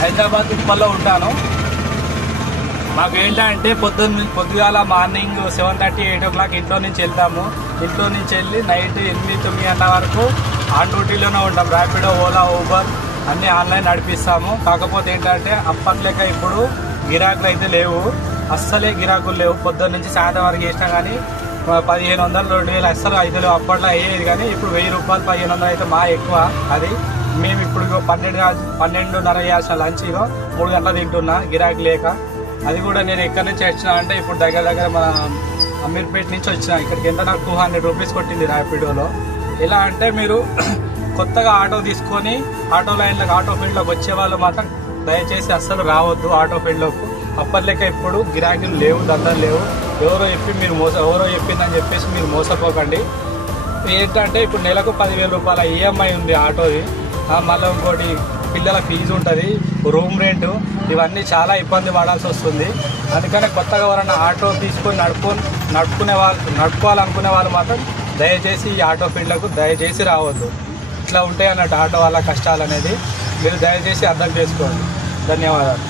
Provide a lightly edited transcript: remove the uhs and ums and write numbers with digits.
హైదరాబాద్ ఉప్పల్లో ఉంటాను. మాకు ఏంటంటే పొద్దుగాల మార్నింగ్ 7:30 8 o'clock ఇంట్లో నుంచి వెళ్తాము. ఇంట్లో నుంచి వెళ్ళి నైట్ 8 9 గంటల వరకు ఆన్ డ్యూటీలోనే ఉంటాం. ర్యాపిడో, ఓలా, ఊబర్ అన్నీ ఆన్లైన్ నడిపిస్తాము. కాకపోతే ఏంటంటే అప్పట్లేక ఇప్పుడు గిరాకులు అయితే లేవు, అస్సలే గిరాకులు లేవు. పొద్దున్న నుంచి సాయంత్రం వరకు చేసినా కానీ 1500 2000 అస్సలు అయితే లేవు. అప్పట్లో అయ్యేది కానీ ఇప్పుడు 1000 రూపాయలు 1500 అయితే మా ఎక్కువ. అది మేము ఇప్పుడు 12:30 చేసిన లంచ్ 3 గంటలు తింటున్నా గిరాకీ లేక. అది కూడా నేను ఎక్కడి నుంచి వచ్చినా అంటే ఇప్పుడు దగ్గర మన అమీర్పేట నుంచి వచ్చిన. ఇక్కడికి ఎంత నాకు 200 రూపీస్ కొట్టింది ర్యాపిడోలో. ఎలా అంటే మీరు కొత్తగా ఆటో తీసుకొని ఆటో లైన్లోకి ఆటో ఫీల్డ్లోకి వచ్చే వాళ్ళు మాత్రం దయచేసి అస్సలు రావద్దు ఆటో ఫీల్డ్లోకి. అప్పట్లేక ఇప్పుడు గిరాకీలు లేవు, దండలు లేవు. ఎవరో చెప్పిందని చెప్పేసి మీరు మోసపోకండి. ఏంటంటే ఇప్పుడు నెలకు 10,000 రూపాయల ఈఎంఐ ఉంది ఆటోది. మళ్ళీ ఇంకోటి పిల్లల ఫీజు ఉంటుంది, రూమ్ రెంట్, ఇవన్నీ చాలా ఇబ్బంది పడాల్సి వస్తుంది. అందుకనే కొత్తగా ఎవరైనా ఆటో తీసుకొని నడుపుకోవాలనుకునే వాళ్ళు మాత్రం దయచేసి ఈ ఆటో ఫీల్డ్లకు దయచేసి రావద్దు. ఇట్లా ఉంటాయి అన్నట్టు ఆటో వాళ్ళ కష్టాలు అనేది మీరు దయచేసి అర్థం చేసుకోండి. ధన్యవాదాలు.